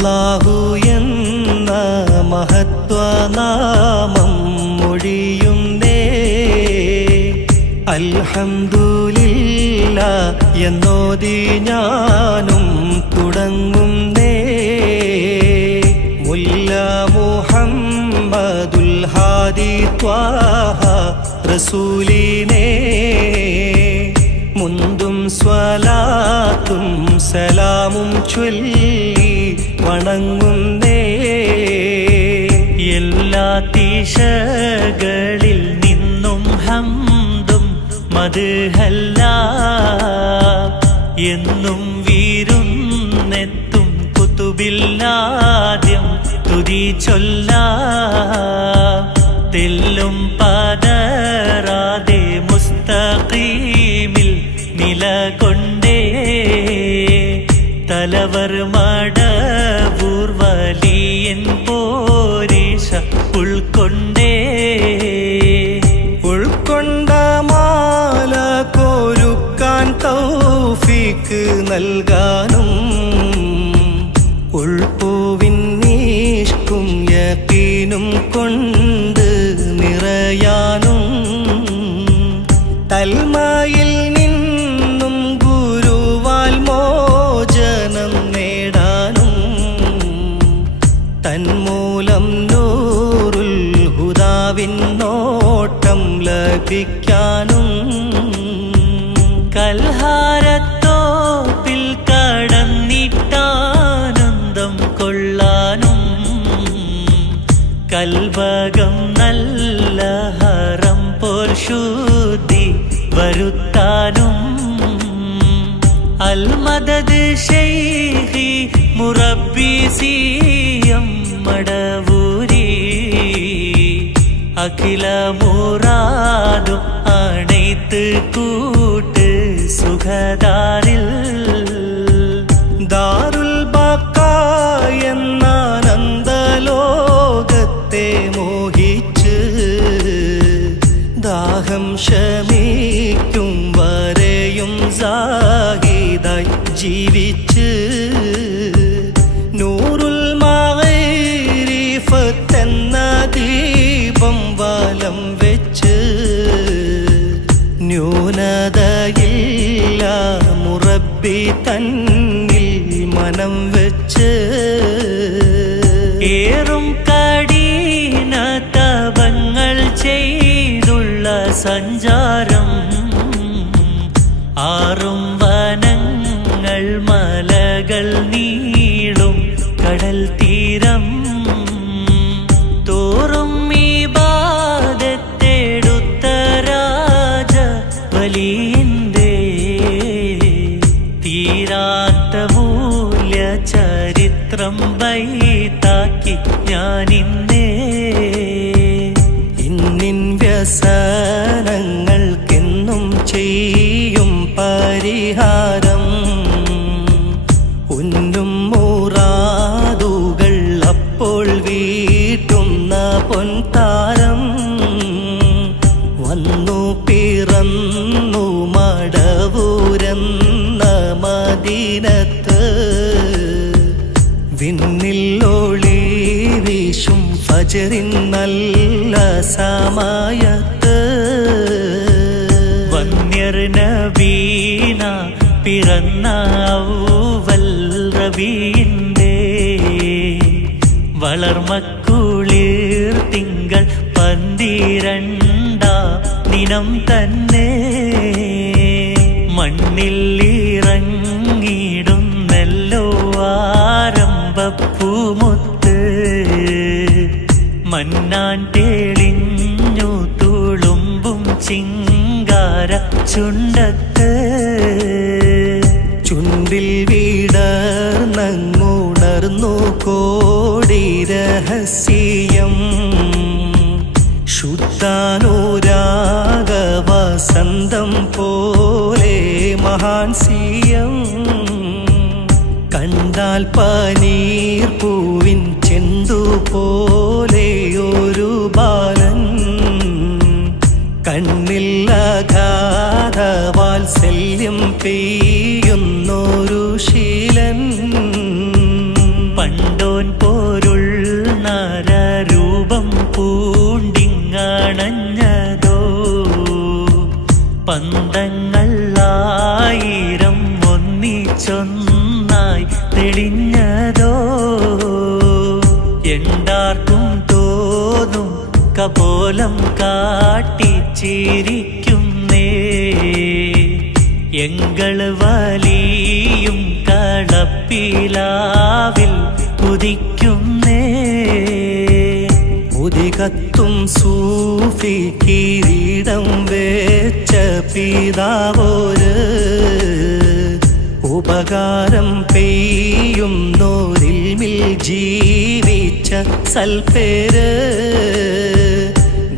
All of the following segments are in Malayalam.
അല്ലാഹു എന്ന മഹത്വനാമം മൊഴിയുന്നേ, അൽഹംദുലില്ലാ എന്നോതി ഞാനും തുടങ്ങുന്നേ. മുല്ല മുഹമ്മദുൽ ഹാദി ത്വാഹ റസൂലിനെ മുന്തും സ്വലാത്തും സലാമും ചൊല്ലി വണങ്ങുന്നേ. എല്ലാ തീശകളിൽ നിന്നും ഹംദും മദ്ഹല്ല എന്നും വീരുന്നെത്തും കുതുബില്ലാദ്യം തുതി ചൊല്ല. തെല്ലും പതറാതെ മുസ്തഖീമിൽ നിലകൊണ്ടേ, തലവർ മടവൂർ വലിയൻ പോരീശ ഉൾക്കൊണ്ടേ. ഉൾക്കൊണ്ട മാല കോരുക്കാൻ തൗഫീക്ക് നൽകാനും, ഉൾപ്പൂവിൻ നീഷ്കും യഖീനും കൊണ്ട് നിറയാനും, തൽമയിൽ നിന്നും ഗുരുവാൽ മോചനം നേടാനും, തന്മൂലം നൂറുൽ ഹുദാവിൻ നോട്ടം ലഭിക്കാനും, കൽഹാരത്തോപ്പിൽ കടന്നിട്ടാനന്ദം കൊള്ളാനും, കൽബകം നല്ല ഹറം പോൽ ശുദ്ധി വരുത്താനും, അൽമദദ് ശൈഖി മുറബ്ബി സിയം മടവൂരി അഖില മുറാദും അണൈത്ത് കൂട്ട് സുഖദാരിൽ. ദാറുൽ ബഖ എന്ന ആനന്ദലോകത്തെ മോഹിച്ച് ദാഹം ശമിക്കും വരെയും സാഹിദായി ജീവിച്ച്, നൂറുൽ മഅരിഫത്ത് എന്ന ദീപം വലം വെച്ച്, ന്യൂനതയില്ല മുറബ്ബി തന്നിൽ മനം വെച്ച്, ഏറും കഠിന തപങ്ങൾ ചെയ്തുള്ള സഞ്ചാരം, ആറും വനങ്ങൾ മലകൾ നീളും കടൽ തീരം, തോറും ഇബാദത്തെടുത്ത രാജ വലിയന്റെ തീരാത്ത മൂല്യ ചരിത്രം ബൈത്താക്കി ഞാനിന്നേ. ഇന്നിൻ വ്യസനങ്ങൾക്കെന്നും ചെയ്യും പരിഹാരം, ഉന്നും മുറാദുകൾ അപ്പോൾ വീട്ടുന്ന പൊൻതാരം, വന്നു പിറന്നു മടവൂരെന്ന മദീനത്ത്, വിണ്ണിൽ ഒളി വീശും ഫജ്റിൻ നല്ല സമയത്ത്, വന്യർ നബീന പിറന്ന ഔവൽ റബീന്റെ വളർമക്കുളിർ തിങ്കൾ 12 ദിനം തന്നെ, മണ്ണിൽ ഇറങ്ങിടുന്നല്ലോ ആരംഭപ്പൂമുത്ത്, മന്നാൻ തെളിഞ്ഞു തുളുമ്പും ചിങ്കാര ചുണ്ടത്ത്, ചുണ്ടിൽ വിടർന്നുണർന്നു കോടി രഹസ്യം, ശുദ്ധാനുരാഗ വസന്തം പോലെ മഹാൻസിയം, കണ്ടാൽ പനീർ പൂവിൻ ചെന്തു പോലെ ഒരു ബാലൻ, കണ്ണിൽ അഗാധ വാത്സല്യം പെയ്യുന്നൊരു ശീലൻ, പണ്ട് പൂണ്ടിങ്ങണഞ്ഞതോ പന്തങ്ങൾ 1000 ഒന്നിച്ചൊന്നായി തെളിഞ്ഞതോ എന്താർക്കും തോന്നും കപോലം കാട്ടിച്ചിരിക്കുന്നേ എങ്ങൾ വലിയും കളപ്പിലാവിൽ കുതിക്കുന്നേ ഉദികത്തും സൂഫി കിരീടം വെച്ച പിതാവോര് ഉപകാരം പെയ്യുന്നോരിൽ ജീവിച്ച സൽപ്പേര്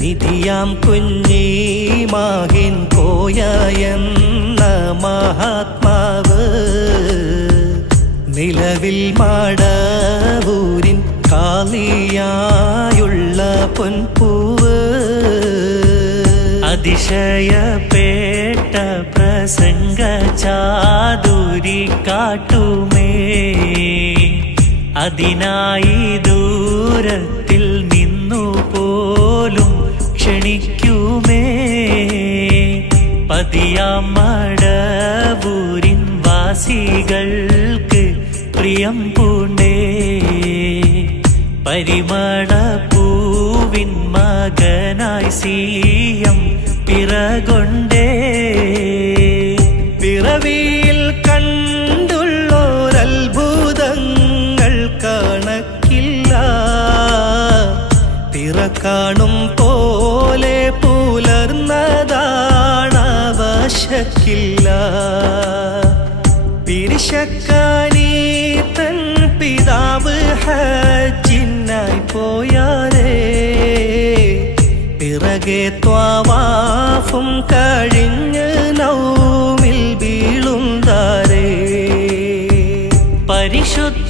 നിധിയാം കുഞ്ഞീമാഹിൻ കോയെന്ന മഹാത്മാവ് നിലവിൽ മാടവൂരിൻ കാളിയായുള്ള പൊൻപൂവ് അതിശയപേട്ട പ്രസംഗ ചാതുരി കാട്ടുമേ അതിനായി ദൂരത്തിൽ നിന്നു പോലും ക്ഷണിക്കുമേ പതിയാം മടവൂരിൻ വാസികൾക്ക് പ്രിയം പൂണ്ടേ പരിമള പൂവിൻ മകനായി സിയം പിറകൊണ്ടേ പിറവിയിൽ കണ്ടുള്ളോരത്ഭുതങ്ങൾ കണക്കില്ല പിറ കാണും പോലെ പുലർന്നതാണവശക്കില്ല പിരിശക്കാനീ തൻ പിതാവ് ഹജ്ജിനായി പോയാരേ പിറകെ ത്വാവാഫും കഴിഞ്ഞ് നൗമിൽ വീളുന്താരേ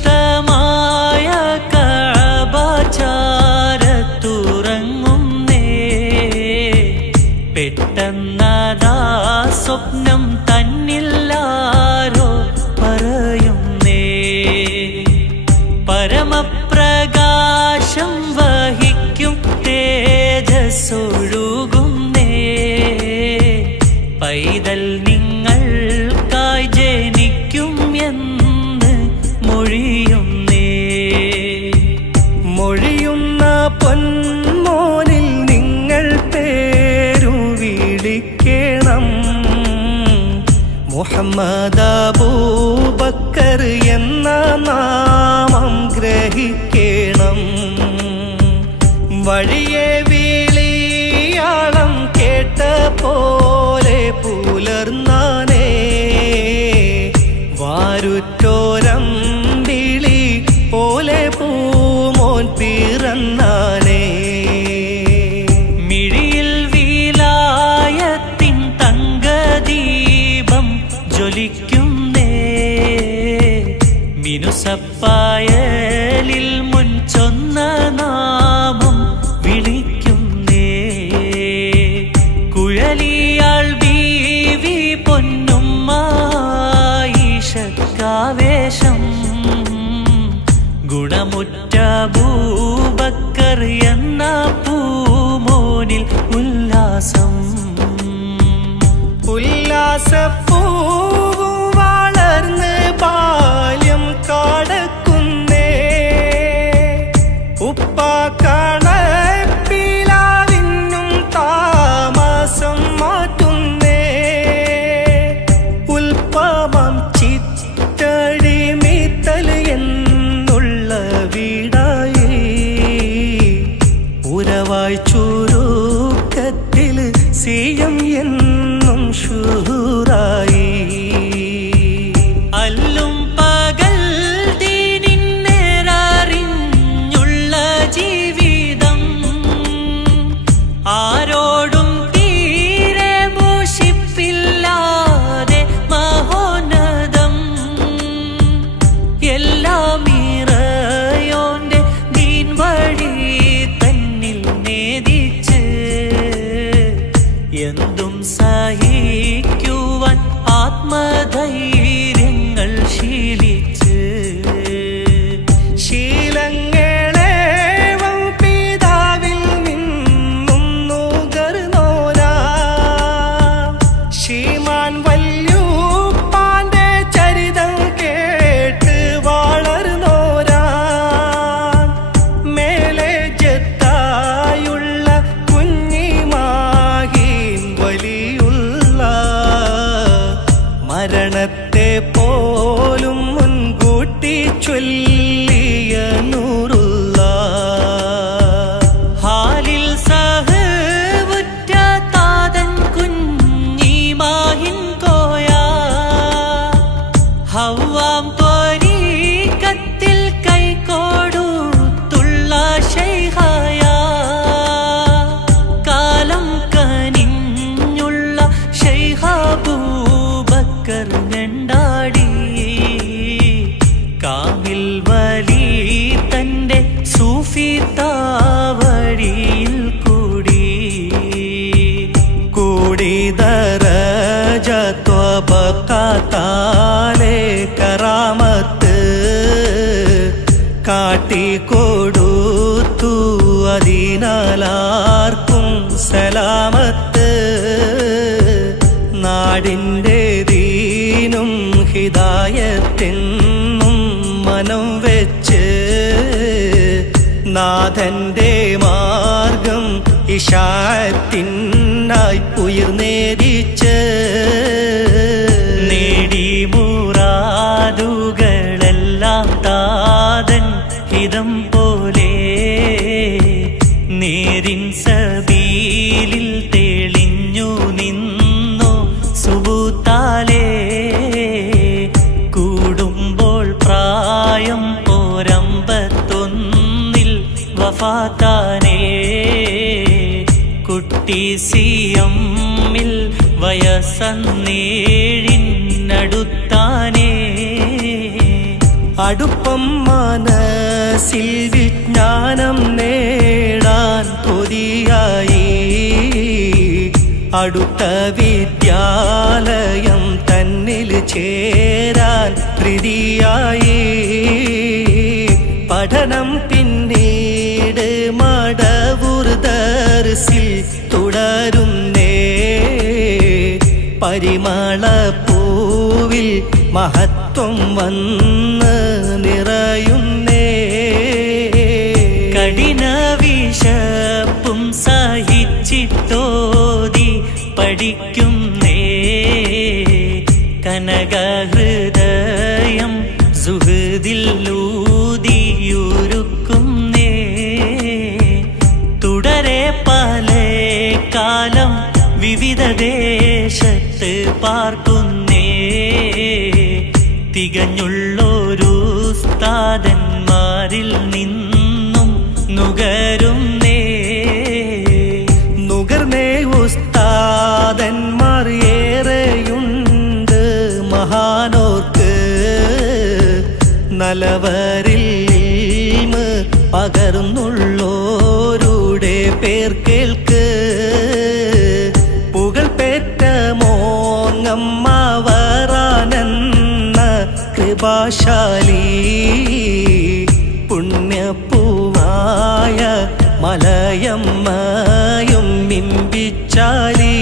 പരിശുദ്ധമായ കഅബ ചാരത്തുറങ്ങുന്നേ പെട്ടെന്നതാ സ്വപ്നം തന്നില്ലാരോ പറയുന്നേ പരമപ്രകാശം വഹിക്കും തേജസ്സൊഴുകുന്നേ പൈതൽ നിങ്ങൾക്കായി ജനിക്കും എന്ന് മൊഴിയുന്നേ മൊഴിയുന്ന പൊന്മോനിൽ നിങ്ങൾ പേരു വിളിക്കണം മുഹമ്മദ് അബൂബക്കർ എന്ന നാമം ഗ്രഹിക്കണം വഴിയെ വിളിയാളം കേട്ട പോലെ പുലർന്നാനേ വാരുറ്റോരം വിളി പോലെ പൂമോൻ പിറന്നാനേ മിഴിയിൽ വിലായത്തിൻ തങ്കദീപം ജ്വലിക്കുന്നേ മിനുസപ്പായലിൽ മുൻചൊന്ന നാമം വിളിക്കുന്നേ കുഴലിയാൾ ബീവി പൊന്നുമായിഷക്കാവേശം ഗുണമുറ്റ അബൂബക്കർ എന്ന പൂമോനിൽ ഉല്ലാസം ഉല്ലാസപ്പൂവു വളർന്ന് ബാല്യം കടക്കുന്നേ ഉപ്പ കണപ്പിലാവിന്നും താമസം മാറ്റുന്നേ ഉൽപ്പമം ചിറ്റടി മീത്തൽ എന്നുള്ള വീടായി ഉരവായി ചുരുക്കത്തിൽ സിയം എന്നും ഷൂറായി അല്ലും പകൽ ദീനിന്നേരറിഞ്ഞുള്ള ജീവിതം ആരോടും തീരെ മൂഷിപ്പില്ലാതെ മഹോന്നതം എല്ലാം ഇറയോന്റെ ദീൻ വഴി തന്നിൽ നേദിച്ച് എന്തും സഹിക്കുവാൻ ആത്മധൈര്യങ്ങൾ ശീലിച്ച് ശീലങ്ങളേവം പിതാവിൽ കൂടി ദറജ ത്വബഖത്താലെ കറാമത്ത് കാട്ടിക്കൊടുത്തു അതിനാലാർക്കും സലാമത്ത്. നാടിൻ്റെ ദീനും ഹിദായത്തെന്നും മനം വെച്ച് നാഥന്റെ മാർഗം ഇശാഅത്തിനായി ഉയർന്നേരിച്ച് നേടി മുറാദുകളെല്ലാം താതൻ ഹിതം പോലെ നേരിൻ സബീലിൽ തെളിഞ്ഞു നിന്നു സുബൂത്താലേ. കൂടുമ്പോൾ പ്രായം പോരമ്പത്തൊന്നിൽ വഫാത്താനേ. കുട്ടി സിയമ്മിൽ വയസ്സന്നേഴിനടുത്താനേ. അടുപ്പം മനസ്സിൽ വിജ്ഞാനം നേടാൻ കൊതിയായി. അടുത്ത വിദ്യാലയം തന്നിൽ ചേരാൻ പ്രീതിയായി. പഠനം പിന്നീട് മടവൂർ ദർസിൽ തുടരുന്നേ. പരിമളപ്പൂവിൽ മഹത്വം വന്ന് നിറയുന്നേ. കഠിന വിശപ്പും സഹിച്ചിട്ടോതി പഠിക്കുന്നേ. കനകഹൃദയം സുഹൃദിൽ ഊതിയുരുക്കുന്നേ. തുടരെ പല കാലം വിവിധ ദേശത്ത് പാർക്കുന്നേ. തികഞ്ഞുള്ളൊരു ഉസ്താദന്മാരിൽ നിന്നും നുകരുന്നേ. നുകർന്നേ ഉസ്താദന്മാർ ഏറെയുണ്ട് മഹാനോർക്ക്. നലവരിൽ പകർന്നുള്ളോരുടെ പേർ കേൾക്ക്. പുകൾപേറ്റ മോങ്ങമ്മവറാനെന്ന കൃപാശാലി. പുണ്യപ്പൂവായ മലയമ്മയും മിമ്പിച്ചാലി.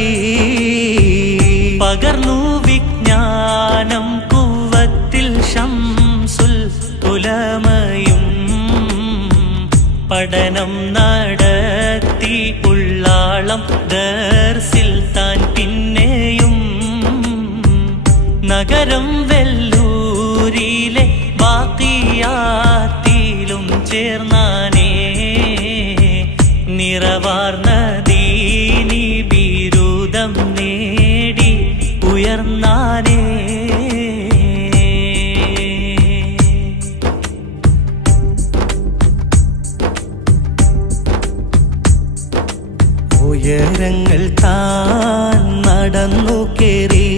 പകർന്നു വിജ്ഞാനം കുവ്വത്തിൽ ശംസുൽ ഉലമയും. പഠനം നടത്തി ഉള്ളാളം ദർസിൽ താൻ പിന്നെയും. നഗരം വെല്ലൂരിലെ ബാക്കിയാത്തിലും ചേർന്നാനേ. നിറവാർന്ന ദീനി ബിരുദം നേടി ഉയർന്നാനേ. ഉയരങ്ങൾ താൻ നടന്നു കേറി.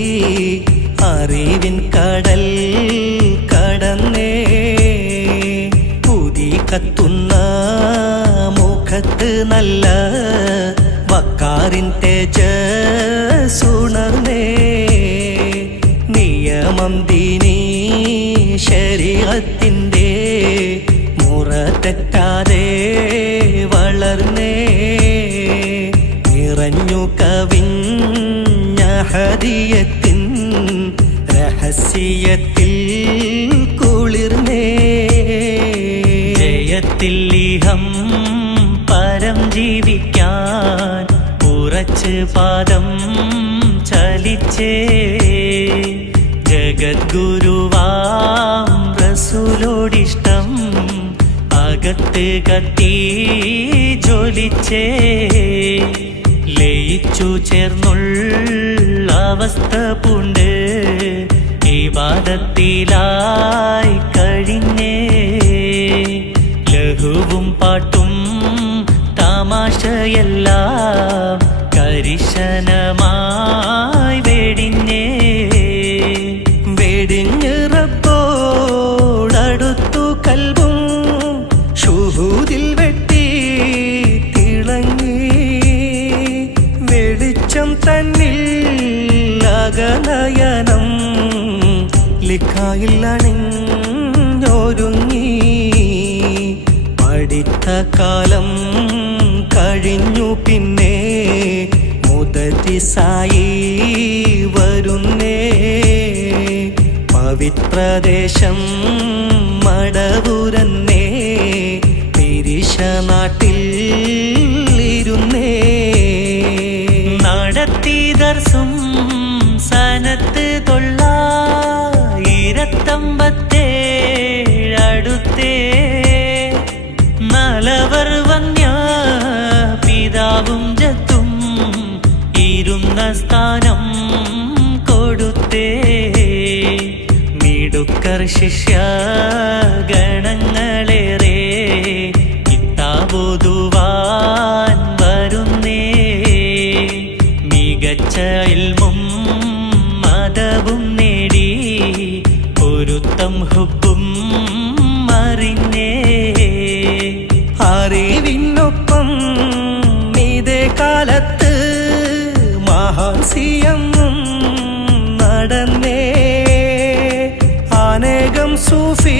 അറിവിൻ കടൽ കടന്നേ. പുതി കത്തുന്ന മുഖത്ത് നല്ല വക്കാറിൻ തേജസ്സുണർന്നേ. നിയമം ദീനീ ശരീഅത്തിൻ്റെ മുറ തെറ്റാതെ വളർന്നേ. നിറഞ്ഞു കവിഞ്ഞ ഹദിയത്തിൻ രഹസ്യത്തിൽ കുളിർന്നേ. ജയത്തിൽ ഇഹം പരം ജീവിക്കാൻ ഉറച്ച് പാദം ചലിച്ചേ. ജഗദ്ഗുരുവാം റസൂലോടിഷ്ടം അകത്ത് കത്തി ജ്വലിച്ചേ. ലയിച്ചു ചേർന്നുള്ള അവസ്ഥ പൂണ്ട് ഇബാദത്തിലായി കഴിഞ്ഞേ. ലഘുവും പാട്ടും തമാശയെല്ലാം കരിശനമായി വെടിഞ്ഞേ. വെടിഞ്ഞ് റബ്ബോടടുത്തു കൽബും ശുഹൂദിൽ വെട്ടി തിളങ്ങി. വെളിച്ചം തന്നിൽ അകനയനം ലിഖായില്ലണിഞ്ഞൊരുങ്ങി പഠിത്ത കാലം കഴിഞ്ഞു പിന്നെ മുദരിസായി വരുന്നേ പവിത്രദേശം മടവൂരന്നേ തിരിശ നാട്ടിൽ ഇരുന്നേ നടത്തി ദർസും സനത്ത് 957 നലവർ വന്യ പിതാവും ജത്തും ഇരുന്ന സ്ഥാനം കൊടുത്തേ മിടുക്കർ ശിഷ്യ ഗണങ്ങളേറെ കിതാബോതുവാൻ വരുന്നേ മികച്ച ഇൽമും മദവും നേടി പൊരുത്തം ഹുബും അറിഞ്ഞേ അറിവിനൊപ്പം ഇതേ കാലത്ത് മഹാസിയങ്ങും നടന്നേ അനേകം സൂഫി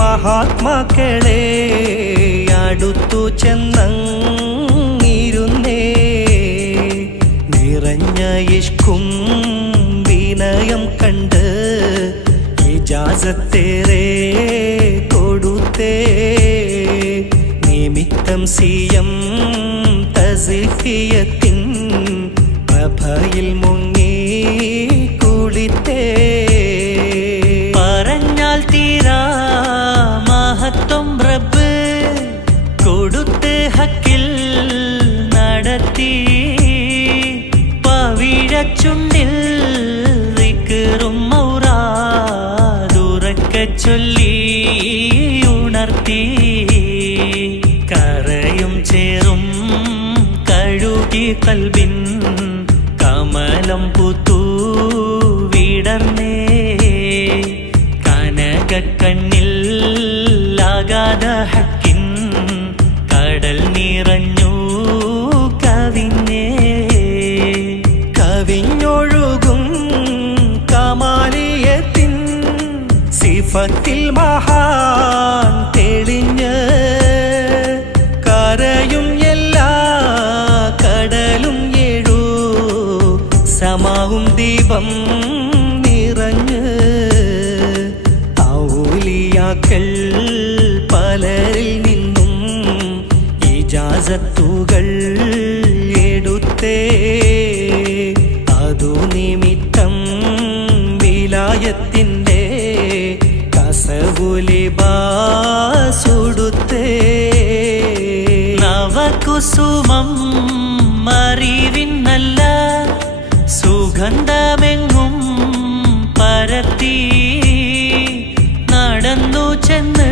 മഹാത്മാക്കളെ അടുത്തു ചെന്നങ്ങിരുന്നേ നിറഞ്ഞ ഇഷ്കും വിനയം കണ്ട് ഇജാസത്തേറെ കൊടുത്തേ നിമിത്തം സിയം തസ്കിയത്തിൻ പ്രഭയിൽ മുങ്ങി കുളിത്തേ പറഞ്ഞാൽ തീരാ മഹത്വം റബ്ബ് കൊടുത്ത് ഹക്കിൽ നടത്തി പവിഴച്ചുണ്ടിൽ ദിക്റും മൗറാദുറക്കെ ചൊല്ലി ഉണർത്തി കരയും ചേറും കഴുകി കൽബിൻ കമലം പുത്തു വിടർന്നേ കനകക്കണ്ണിൽ ആകാത ഹക്കിൻ കടൽ നിറഞ്ഞു കവിഞ്ഞേ കവിഞ്ഞൊഴുകും കമാലിയത്തിൻ സിഫത്തിൽ മഹാൻ തെളിഞ്ഞ് കരയും എല്ലാ കടലും ഏഴു സമാവും ദീപം നിറഞ്ഞ് ഔലിയാക്കൾ പലരിൽ നിന്നും ഇജാസത്തുകൾ എടുത്തേ അതു നിമിത്തം വിലായത്തിൻ്റെ കസവുലിബാസുടുത്തേ നവകുസുമം അറിവിൻ നല്ല സുഗന്ധമെങ്ങും പരത്തി നടന്നു ചെന്ന്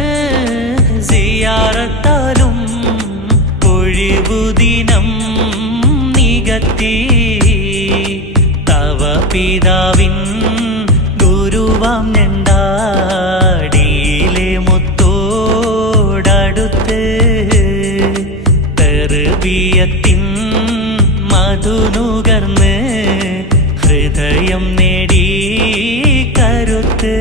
സിയാറത്താലും ഒഴിവുദിനം നികത്തി തവ പിതാവിൻ ഗുരുവാം ഞണ്ടാടിയിലെ മുത്തോടടുത്ത് തെർബിയത്തിൻ മധുനുകർന്ന് ഹൃദയം നേടി കരുത്ത്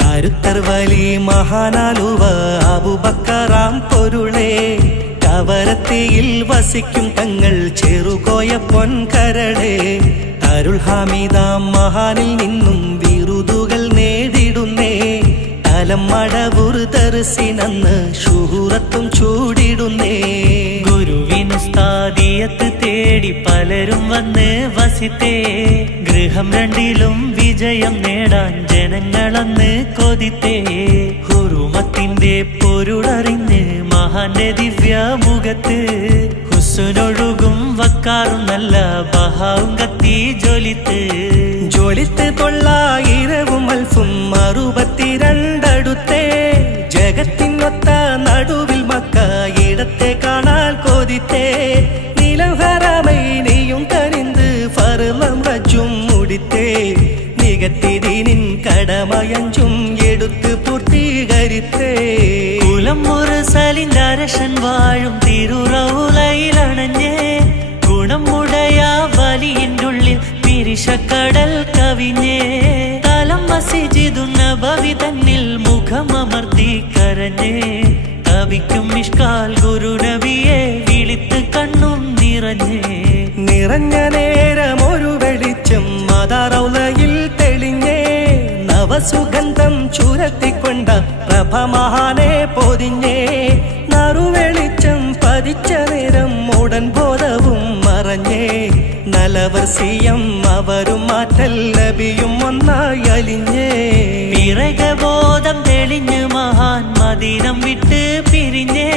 കരുത്തർ വലി മഹാനാലുവ അബൂബക്കറാം പൊരുളേ കവരത്തിയിൽ വസിക്കും തങ്ങൾ ചെറുകോയ പൊൻകരളേ അരുൾ ഹാമിദാം മഹാനിൽ നിന്നും വിരുദുകൾ നേടിടുന്നേ തലം മടവൂർ ദർസിനന്ന് ശൂറത്തും ചൂടിടുന്നേ ഗുരുവിനുസ്താദിയത്ത് തേടി പലരും വന്ന് വസിത്തേ ഗൃഹം രണ്ടിലും വിജയം നേടാൻ ജനങ്ങളന്ന് കൊതിത്തേ ഹുറുമത്തിന്റെ പൊരുളറിഞ്ഞ് മഹാന്റെ ദിവ്യമുഖത്ത് ഹുസ്നൊഴുകും വക്കാറും നല്ല ബഹാവും കത്തി ജ്വലിത്ത് ജ്വലിത്ത് 900 അൽഫും 62 അടുത്തേ ജഗത്തിനൊത്ത നടുവിൽ മക്ക ഇടത്തെ കാണാൻ കൊതിത്തേ നിലം ഹറമൈനിയും കനിന്ത് ഫർളം വച്ചും മുടിത്തേ നികത്തിരിനിൻ കടമയഞ്ചും എടുത്ത് പൂർത്തീകരിത്തേ കുലം മുറ മുറുസലിന്റെ അരശൻ വാഴും തിരുറൗലയിലണഞ്ഞേ ഗുണം ഉടയ വലിയിൻ്റെ ഉള്ളിൽ പിരിശക്കടൽ കവിഞ്ഞേ തലം മസ്ജിദു നബവി തന്നിൽ മുഖമമർത്തി കരഞ്ഞേ കവിക്കും മിഷ്കാൽ ഗുരു നബിയെ വിളിത്ത് കണ്ണും നിറഞ്ഞേ നിറഞ്ഞ നേരം ഒരു വെളിച്ചം മദറൗലയിൽ തെളിഞ്ഞേ നവസുഗന്ധം ചുരത്തിക്കൊണ്ട പ്രഭമഹാനെ പൊതിഞ്ഞേ നറുവെളിച്ചം പതിച്ച നേരം ഉടൻ ബോധവും മറഞ്ഞേ നലവർസിയം അവരും മാറ്റൽ നബിയും ഒന്നായി അലിഞ്ഞേ വിറകബോധം തെളിഞ്ഞ് മഹാൻ മദീനം വിട്ട് പിരിഞ്ഞേ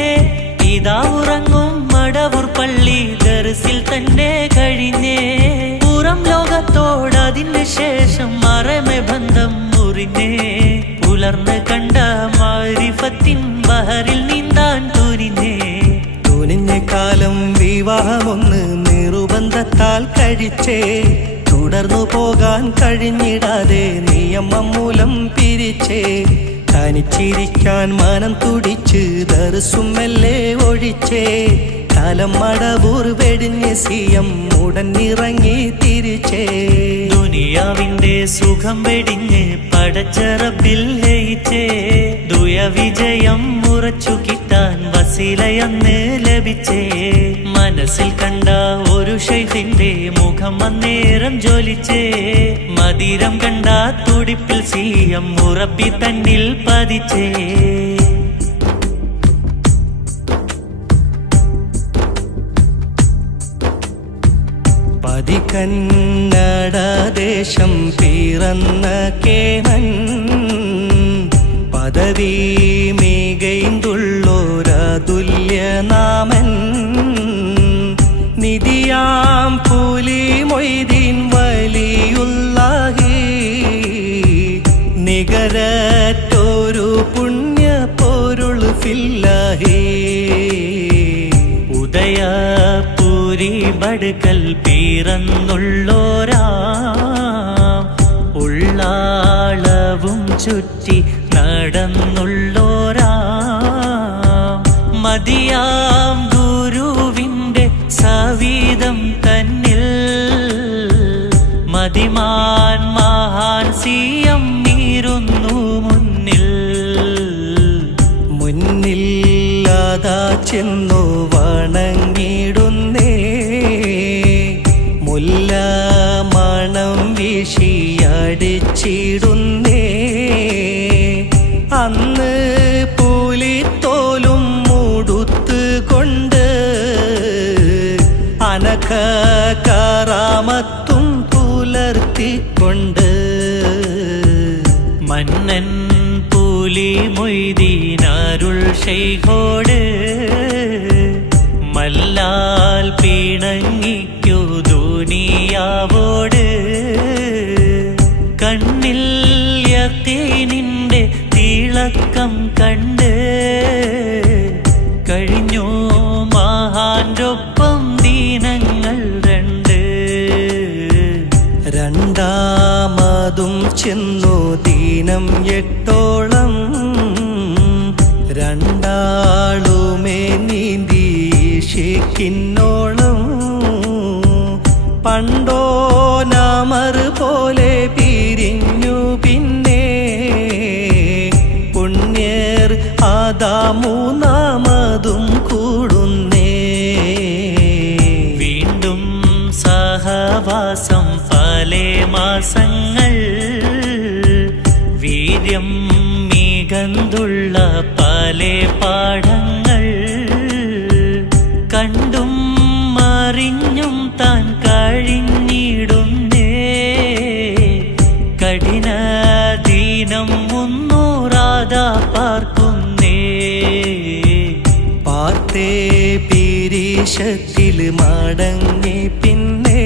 ഇതാ ഉറങ്ങും മടവൂർ പള്ളി ദർസിൽ തന്നെ കഴിഞ്ഞേ പുറം ലോകത്തോടതിന് ശേഷം മറമെ ബന്ധം മുറിഞ്ഞേ പുലർന്ന് കണ്ട മാരിഫത്തിൻ ബഹറിൽ നീന്താൻ തുനിഞ്ഞേ തുനിഞ്ഞ കാലം വിവാഹമൊന്ന് നിർബന്ധത്താൽ കഴിച്ചേ തുടർന്നു പോകാൻ കഴിഞ്ഞിടാതെ നിയമം മൂലം പിരിച്ചേ തനിച്ചിരിക്കാൻ മനം തുടിച്ച് ദർസും മെല്ലെ ഒഴിച്ചേ കാലം മടവൂർ വെടിഞ്ഞ് സിയം ഉടൻ ഇറങ്ങി തിരിച്ചേ ദുനിയാവിന്റെ സുഖം വെടിഞ്ഞ് പടച്ച റബ്ബിൽ ലയിച്ചേ ദുയ വിജയം ഉറച്ചു കിട്ടാൻ വസീലയെന്ന് ലഭിച്ചേ മനസ്സിൽ കണ്ട ഒരു ശൈഖിന്റെ മുഖം അന്നേരം ജ്വലിച്ചേ മദിരം കണ്ട തുടിപ്പിൽ സിയം ഉറപ്പി തന്നിൽ പതിച്ചേ പതികന്നഡ ദേശം പിറന്ന കേമൻ പദവി മികൈന്തുള്ളോരതുല്യനാമൻ നിധിയാം പുലി മൊയ്തീൻ വലിയുള്ളാഹി നികരറ്റൊരു പുണ്യ പൊരുൾ ഫില്ലാഹി ഉദയപുരി ബടുക്കൽ പിറന്നുള്ളോരാ ഉള്ളാളവും ചുറ്റി നടന്നുള്ളോരാ മതിയാം ഗുരുവിൻ്റെ സവിധം തന്നിൽ മതിമാൻ മഹാൻ സിയം നീരുന്നു മുന്നിൽ മുന്നിൽ അതാ ചെന്നു വണങ്ങിടുന്നേ മുല്ല മണം വീശിയടിച്ചിടുന്നേ അന്ന് പുലിത്തോലും മുടുത്ത് കൊണ്ട് അനഖ കറാമത്തും പുലർത്തിക്കൊണ്ട് മന്നൻ പുലി മൊയ്തീനരുൾ ശൈഖോട് മല്ലാൽ പിണങ്ങിക്കു ദുനിയാവോട് കണ്ണിൽ യഖീനിന്റെ തിളക്കം കണ്ട് കഴിഞ്ഞു മഹാന്റൊപ്പം ദീനങ്ങൾ രണ്ടാമതും ചെന്നു ദീനം 8ഓളം രണ്ടാളുമേ നീന്തി ഷേക്കിന്നോളം പണ്ടോ നാമർ പോലെ പിരിഞ്ഞു പിന്നെ പുണ്യർ അതാ മൂന്നാമതും കൂടുന്നേ വീണ്ടും സഹവാസം പലേ മാസങ്ങൾ വീര്യം മികന്തുള്ള പലേ പാഠങ്ങൾ കണ്ടും അറിഞ്ഞും താൻ കഴിഞ്ഞിടുന്നേ കഠിന ദീനം 300 പാർക്കുന്നേ പാർത്തേ പിരീശത്തിൽ മടങ്ങി പിന്നെ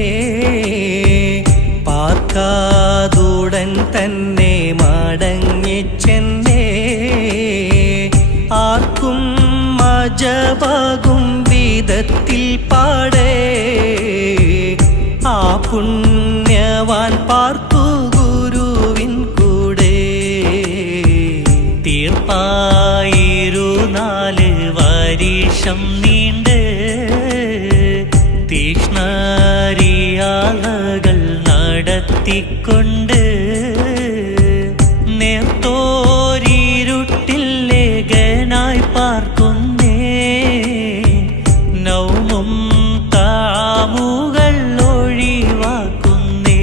പാർക്കാതുടൻ തന്നെ മടങ്ങി ചെന്നേ ആർക്കും മജബാകും വിധത്തിൽ പാടേ ആ പുണ്യവാൻ പാർത്തു ഗുരുവിൻ കൂടെ തീർപ്പായിരു 4 വേഷം നീണ്ട് തീക്ഷ്ണരിയാളകൾ നടത്തിക്കൊണ്ട് നേർത്തോരിരുട്ടിൽ ലേഖനായി പാർക്കുന്നേ നൗമും താമുകൾ ഒഴിവാക്കുന്നേ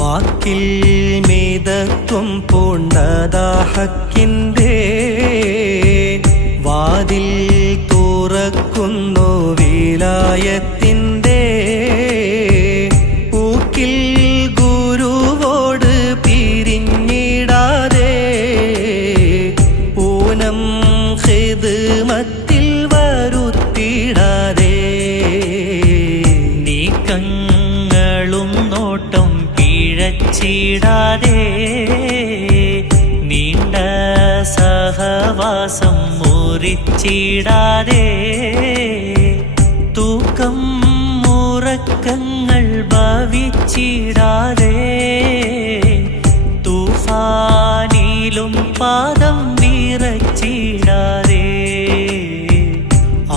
വാക്കിൽ മിതത്വം പൂണ്ടതാ ഹക്കിൻ്റെ വാതിൽ തുറക്കുന്നു വിലായത്തിൻ്റെ ഊക്കിൽ ഗുരുവോട് പിരിഞ്ഞിടാതെ ഊനം ഖിദ്മത്തിൽ വരുത്തിടാതെ നീക്കങ്ങളും നോട്ടം പിഴച്ചിടാതെ നീണ്ട സഹവാസം മുറിച്ചിടാതെ തൂക്കം മുറക്കങ്ങൾ ഭവിച്ചിടാതെ തൂഫാനിലും പാദം വിറച്ചിടാതെ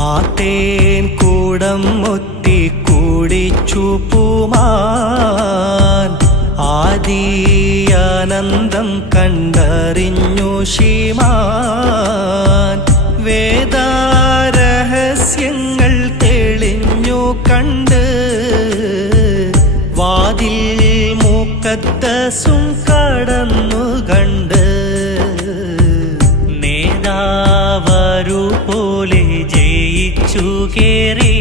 ആത്തേൻ കൂടം ഒത്തി കൂടിച്ചു പൂമാൻ ആദിയാനന്ദം കണ്ടറിഞ്ഞു ശീമാൻ വേദാരഹസ്യങ്ങൾ തെളിഞ്ഞു കണ്ട് വാതിൽ മുഖദ്ദസും കടന്നു കണ്ട് നേതാവരു പോലെ ജയിച്ചു കേറി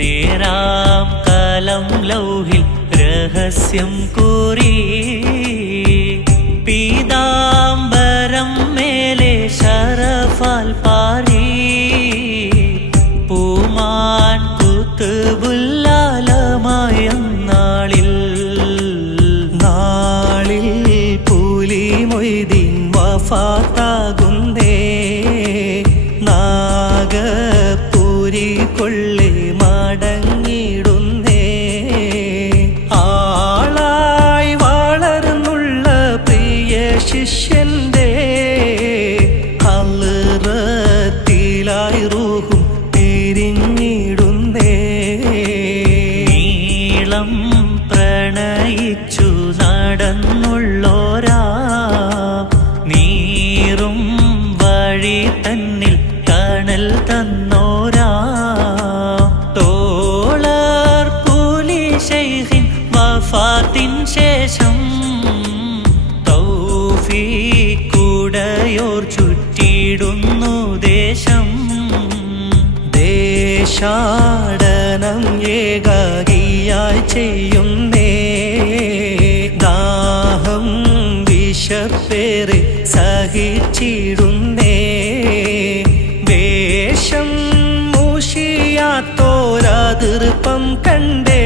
നേരാം കലം ലൗഹിൽ രഹസ്യം കൂറി പീതാംബരം മേലെ ശരഫാൽ പാരി പൂമാൻ കുത്തുബുല്ലാലമായ നാളിൽ പൂലി മൊയ്തീൻ വഫാത്താകുന്നേ നാഗപുരി കൊള്ളി മടങ്ങിടുന്നേ ആളായി വളർന്നുള്ള പ്രിയ ശിഷ്യന്റെ ഹൽറത്തിലായി റൂഹും പിരിഞ്ഞിടുന്നേ നീളം പ്രണയിച്ചു നടന്നുള്ളോരാ നീറും വഴി തന്നിൽ കണൽ തന്നോരാ തോളർ പൂലി ശൈഖിൻ വഫാത്തിൻ ശേഷം തൗഫീഖുടയോർ ചുറ്റിടുന്നു ദേശം ദേശാടനം ഏകാകിയായി ചെയ്യുന്നേ ദാഹം വിശപ്പേറെ സഹിച്ചിടുന്നേ വേഷം മൂഷിയാത്തോരാതിർപ്പം കണ്ടേ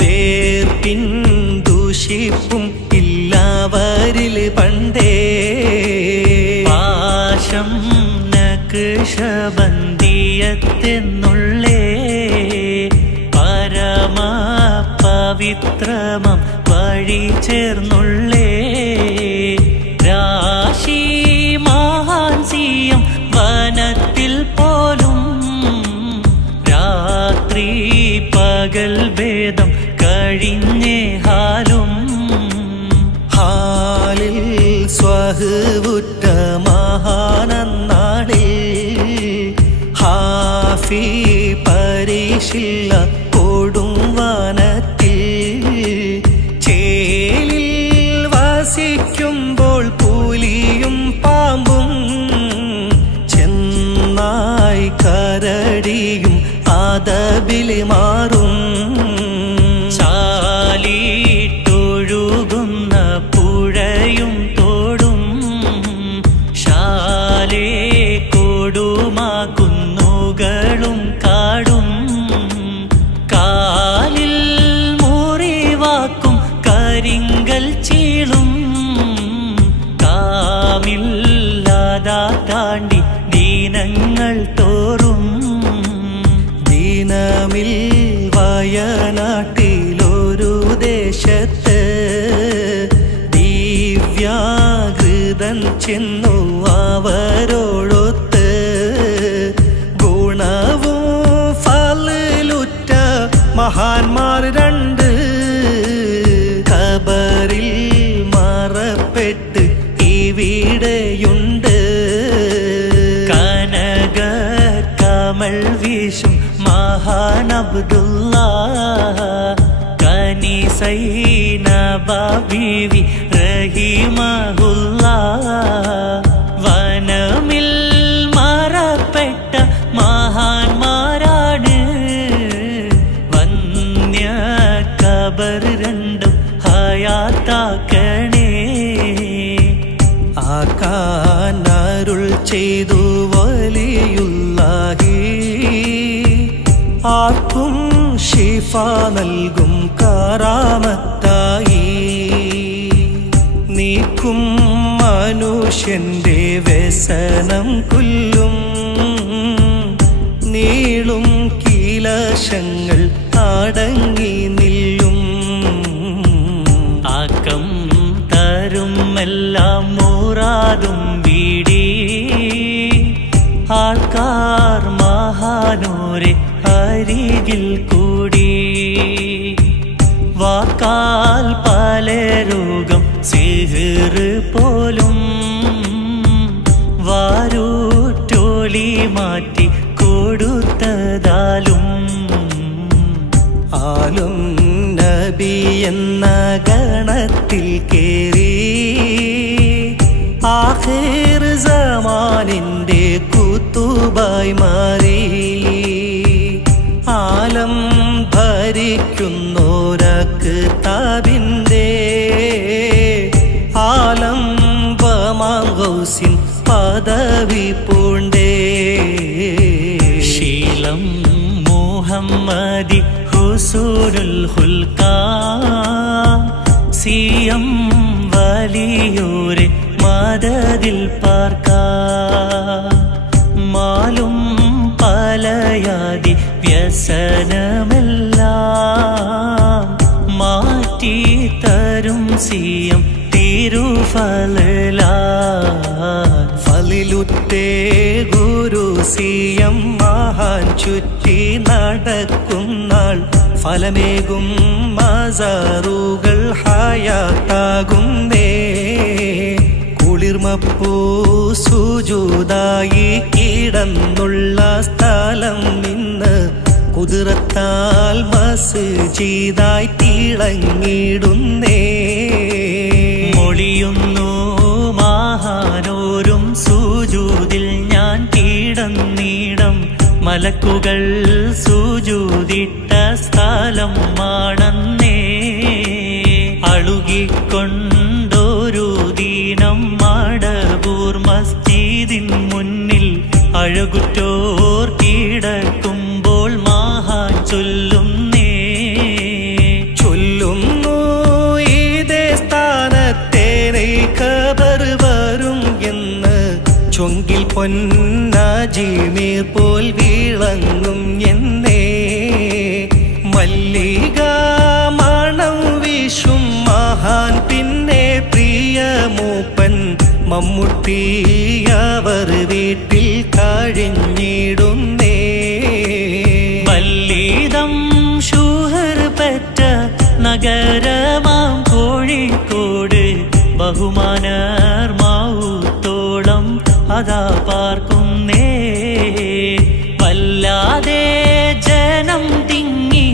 വേർപ്പിൻ ദൂഷിപ്പും ഇല്ലവരിൽ പണ്ടേ പാശം നക്ഷബന്ധിയത്തെന്നുള്ളേ പരമ പവിത്രമം വഴി ചേർന്നുള്ളേ രാശി മഹാൻസിയം വനത്തിൽ പോലും രാത്രി പകൽ ഭേദം കഴിഞ്ഞേ ഹാലും ഹാലിൽ സ്വഹുവുറ്റ മഹാനന്നാളിൽ ഹാഫി പരീശില്ല കൊടും വനത്തിൽ ചേലിൽ വസിക്കുമ്പോൾ പുലിയും പാമ്പും ചെന്നായി കരടിയും ആദബിൽ മാറും ചാലിട്ടൊഴുകുന്ന പുഴയും തോടും ശാലേ കൊടുമാകുന്നുകളും കാടും കാലിൽ മുറിവാക്കും കരിങ്കൽ ചീളും കാമില്ലാതാ താണ്ടി ദീനങ്ങൾ തോറും ദീനമിൽ വയനാട്ടിലൊരു ദേശത്ത് ദിവ്യാകൃതൻ ചെന്നു അവരോടൊത്ത് ഗുണവും ഫലുറ്റ മഹാന്മാർ രണ്ട് ഖബറിൽ മറപ്പെട്ട് ഇവിടെയുണ്ട്. കനക കമൽ വീശും മഹാൻ അബ്ദുള്ള കനിസൈനബ ബീവി റഹിമഹുള്ള വനമിൽ മറപ്പെട്ട മഹാന്മാരാണ്. വന്യ ഖബർ രണ്ടും ഹയാത്താക്കണേ. ആക്കാനരുൾ ചെയ്തു വലിയുള്ളാഹി ആർക്കും ശിഫ നൽകും കറാമത്തായി. നീക്കും മനുഷ്യന്റെ വ്യസനം കൊല്ലും നീളും കീലശങ്ങൾ അടങ്ങി നില്ലും. ആക്കം തരും എല്ലാം മുറാദും വീടി ആൾക്കാർ മഹാനൂരെ അരികിൽ കൂടി. വാക്കാൽ പല രോഗം സിഹിർ പോലും വാരൂറ്റോലി മാറ്റി കൊടുത്തതാലും ആലും നബി എന്ന ഗണത്തിൽ കേറി ആഖിർ സമാനിന്റെ കുത്തുബായി മാറി. ആലം ഭരിക്കുന്നോരക്ക് താബിന്റെ ആലം ബമാഗൗസിൻ പദവി പൂണ്ടേ. ശീലം മുഹമ്മദി ഹുസൂനുൽ ഖുൽഖാം സിയം വലിയോരെ മദദിൽ പാർക്കാം. മാലും പലയാതി വ്യസനമെല്ലാം മാറ്റി തരും സിയം തിരുഫല. ഫലിലുറ്റേ ഗുരു സിയം മഹാൻ ചുറ്റി നടക്കുന്നാൾ ഫലമേകും മസാറുകൾ ഹയാത്താകുന്നേ. കുളിർമപ്പൂ സുജൂദായി കിടന്നുള്ള സ്ഥലം നിന്ന് കുതിരത്താൽ മസ്ജിദായി തിളങ്ങിടുന്നേ. മൊഴിയുന്നു മഹാനോരും സുജൂദിൽ ഞാൻ കിടന്നിടം മലക്കുകൾ സുജൂദിട്ട സ്ഥലം ആണെന്നേ. അളുകിക്കൊണ്ടൊരു ദീനം മടവൂർ മസ്ജിദിൻ മുന്നിൽ അഴകുറ്റോർ കിടക്കുമ്പോൾ മഹാൻ ചൊല്ലുന്നേ. ചൊല്ലുന്നു ഇതേ സ്ഥാനത്തെ ഖബർ വരും എന്ന് ചൊങ്കിൽ പൊന്നാജിമീർ പോൽ വിളങ്ങും എന്നേ. മല്ലിക മണം വീശും മഹാൻ പിന്നെ പ്രിയ മൂപ്പൻ മമ്മൂട്ടി അവർ വീട്ടിൽ കഴിഞ്ഞിടുന്നേ. വല്ലീതം ഷുഹർ പെറ്റ നഗരമാം കോഴിക്കോട് ബഹുമാനർ മാവൂത്തോളം അതാ പാർക്കുന്നേ. വല്ലാതെ ജനം തിങ്ങി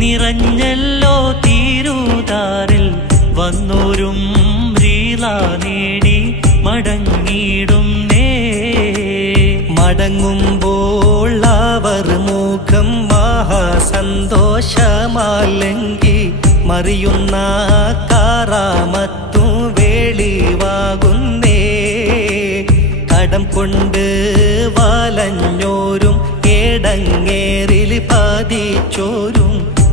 നിറഞ്ഞല്ലോ തിരുതാറിൽ വന്നോരും റീല നേടി മടങ്ങിടുന്നേ. മടങ്ങുമ്പോൾ അവർ മുഖം മഹാസന്തോഷമാലെങ്കി മറിയുന്ന കാറാമത്തും വെളിവാകുന്നേ. കടം കൊണ്ട് വലഞ്ഞോരും കേടങ്ങേറിൽ പതിച്ചോരും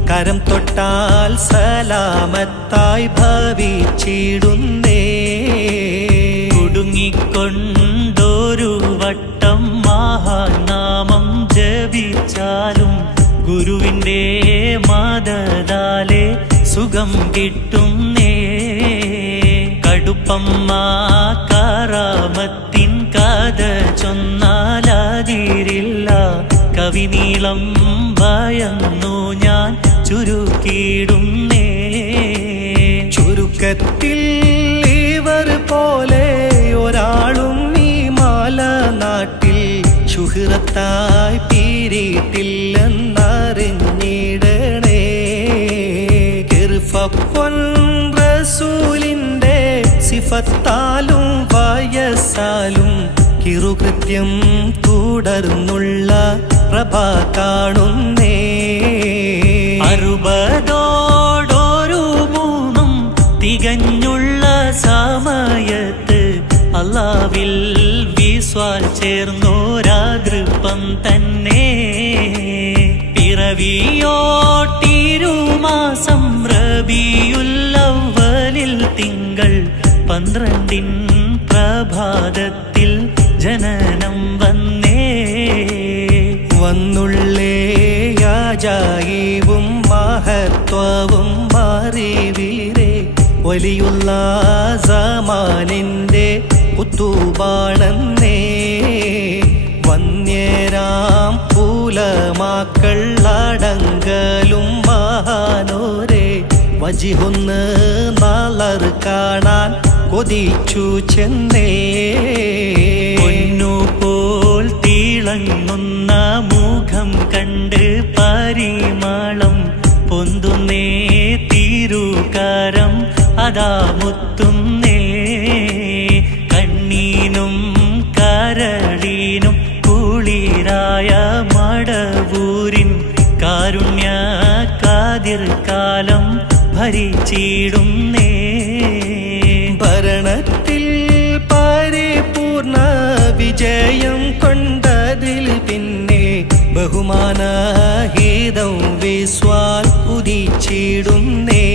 കരം തൊട്ടാൽ സലാമത്തായി ഭവിച്ചിടുന്നേ. കുടുങ്ങിക്കൊണ്ടൊരു വട്ടം മഹാനാമം ജപിച്ചാലും ഗുരുവിൻ്റെ മദദാലെ സുഖം കിട്ടുന്നേ. കടുപ്പം കറാമ സലാമത്തിൻ കഥ ചൊന്നാലാതിരില്ല. കവിനീളം ഭയന്നു ഞാൻ ചുരുക്കിയിടുന്നേ. ചുരുക്കത്തിൽ ഇവർ പോലെ ഒരാളും ഈ മാലനാട്ടിൽ ശുഹ്റത്തായി പീരിട്ടില്ലെന്നറിഞ്ഞിടണേ. കിർഫപ്പൊൻ റസൂലിന്റെ സിഫത്താലും വയസ്സാലും കിറുകൃത്യം തുടർന്നുള്ള പ്രഭ കാണുന്നേ. 60 തികഞ്ഞുള്ള സമയത്ത് അല്ലാവിൽ വിസ്വാൽ ചേർന്നോരാതൃപ്പം തന്നെ. പിറവിയോട്ടിരുമാസം റബീഉൽ അവ്വലിൽ തിങ്കൾ 12 പ്രഭാതത്തിൽ ജനനം വന്നേ. വന്നുള്ളേ യാജായിബും മഹത്വവും മാറിവീരേ. വലിയുള്ള സമാനിന്റെ കുത്തുബാണെന്നേ. വന്യരാം പൂലമാക്കൾ അടങ്കലും മഹാനോരെ. വജിഹൊന്ന് നാളർ കാണാൻ കൊതിച്ചു ചെന്നേ. പൊന്നുപോൽ തിളങ്ങുന്ന മുഖം കണ്ട് പരിമളം പൊന്തുന്നേ. തിരുകരം അതാ മുത്തുന്നേ. കണ്ണീനും കരളീനും കുളിരായ മടവൂരിൻ കാരുണ്യ കാതിർക്കാലം ഭരിച്ചിടുന്നേ. ഭരണത്തിൽ പരിപൂർണ വിജയം കൊണ്ടതിൽ പിന്നെ ബഹുമാനഹിതം വിസ്വാൽ ഉദിച്ചിടുന്നേ.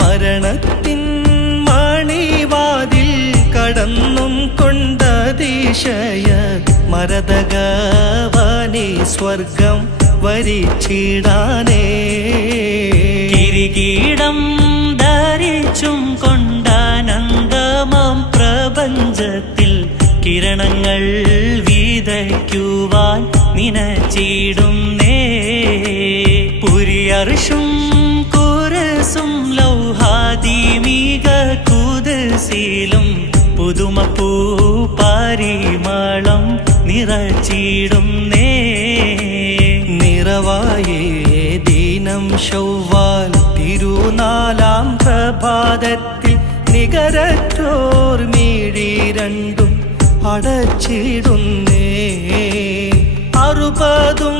മരണത്തിൻ മണിവാതിൽ കടന്നും കൊണ്ടതിശയ മരതകവാനി സ്വർഗം വരിച്ചിടാനേ. കിരീടം ധരിച്ചും കൊണ്ടാനന്ദമാം പ്രപഞ്ചത്തിൽ കിരണങ്ങൾ വിതയ്ക്കുവാൻ നിനച്ചിടുന്നേ. പുരിയർഷും കുരസും ലൗഹാദിമിക കുദസിലും പുതുമപ്പൂ പരിമളം നിറച്ചിടുന്നേ. നിറവായേ ദീനം ശൗവാൽ തിരുനാലാം പ്രഭാതത്തിൽ നികരറ്റോർ മിഴി രണ്ടും അടച്ചിടുന്നേ. 60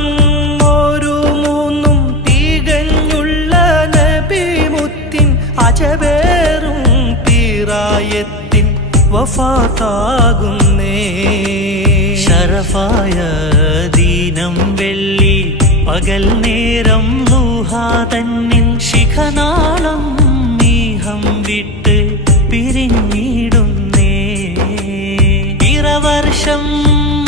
തികഞ്ഞുള്ള നബിമുത്തിൻ അജബേറും പിറായത്തിൻ വഫാത്താകുന്നേ. ശരഫായ ദീനം വെള്ളി പകൽ നേരം ലൂഹാ തന്നിൽ ശിഖനാളം മീഹം വിട്ട് പിരിഞ്ഞിടുന്നേ. ഇറവർഷം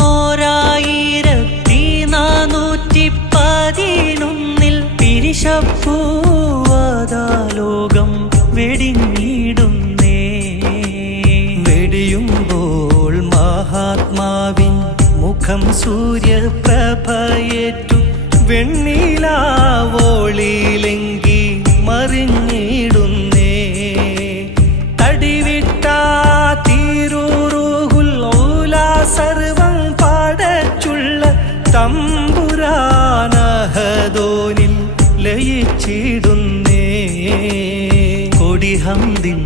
1411 പിരിശപ്പൂവാദാലോകം വെടിഞ്ഞിടുന്നേ. വെടിയുമ്പോൾ മഹാത്മാവിൻ മുഖം സൂര്യപ്രഭയേറ്റു വെണ്ണിലാവോളിലെങ്കി മറിഞ്ഞിടുന്നേ. തടിവിട്ട തീരൂറുഹുൽ ഊലാ സർവം പടച്ചുള്ള തമ്പുരാനഹദോനിൽ ലയിച്ചിടുന്നേ. കൊടിഹംദിൻ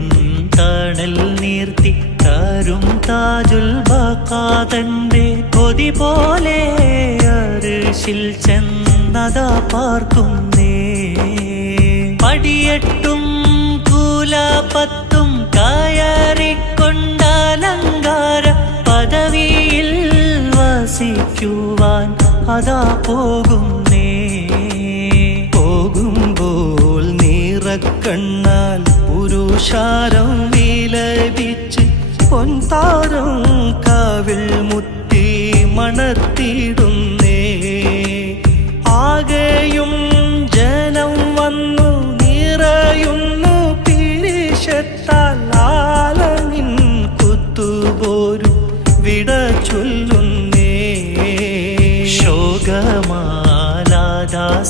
തണൽ നീർത്തി തരും താജുൽ ബഖാതന്റെ കൊതി പോലെ അർശിൽ ചെന്നതാ പാർക്കുന്നേ. പടിയെട്ടും കൂലപത്തും കയറിക്കൊണ്ടലങ്കാര പദവിയിൽ വസിക്കുവാൻ അതാ പോകുന്നേ. പോകുമ്പോൾ നിറക്കണ്ണാൽ പുരുഷാരം വിലപിച്ച് പൊൻതാരം കാവിൽ മുത്തി മണത്തിടുന്നേ. ആകെയും ജനം വന്നു നിറയുന്നു പിരിശത്താൽ ആലനിൻ കുത്തു വിട ചൊല്ലുന്നേ. ശോകമാലാതാ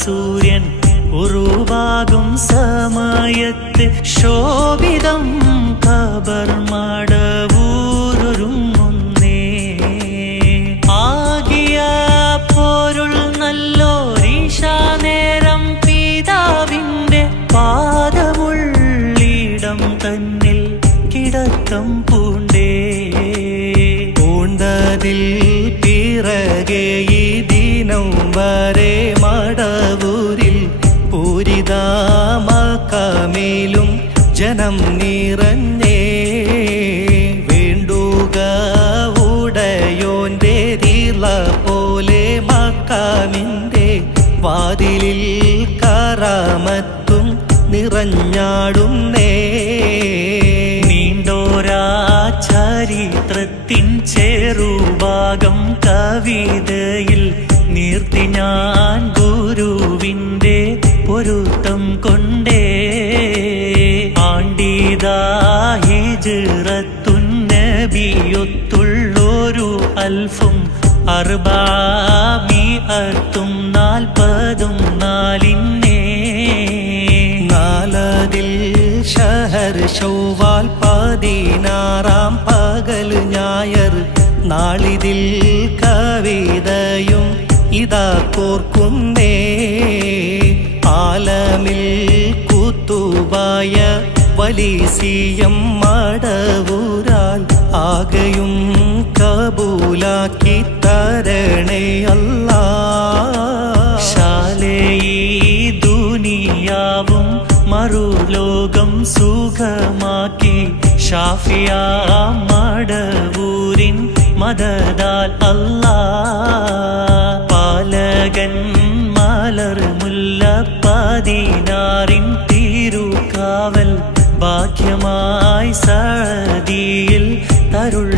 സൂര്യൻ ഉറുവാകും സമയത്ത് ശോഭിതം ഖബർ മടവൂരൊരുങ്ങുന്നേ. ആകിയ പോരുൾ നല്ലോരീശാ നേരം പിതാവിൻ്റെ പാദമുള്ളിടം തന്നിൽ കിടത്തം പൂണ്ടേ. പൂണ്ടതിൽ പിറകെ ഈ ദിനം വരെ മടവൂരിൽ പൂരിതാമക്കമേലും ജനം നിറഞ്ഞേ. വേണ്ടുക ഉടയോൻ്റെ തീർല പോലെ മക്കാമിൻ്റെ വാതിലിൽ കറാമത്തും നിറഞ്ഞാടുന്നേ. നീണ്ടോരാ ചരിത്രത്തിൻ ചെറുഭാഗം കവിതയിൽ നീർത്തി ഞാൻ ഗുരുവിൻ്റെ പൊരുത്തം കൊണ്ടേ. ആണ്ടിതാ ഹിജ്റത്തുന്നബിയൊത്തുള്ളൊരു അൽഫും അർബാമിഅത്തും 44 നാലതിൽ ഷഹർ ശൗവാൽ 16 പകൽ ഞായർ നാളിതിൽ കവിതയും ഇതാ കോർക്കുന്നേ. ആലമിൽ കുത്തുബായ വലിസിയം മടവൂരാൽ ആകെയും കബൂലാക്കി തരണേ അല്ലാ. ശാലയി ദുനിയാവും മറുലോകം സുഖമാക്കി ഷാഫിയ മടവൂരിൻ മദദാൽ അല്ലാ. പാലകൻ മലർ മുല്ല 16 തിരുക്കാവൽ ഭാഗ്യമായി സഅദിയിൽ തരുൾ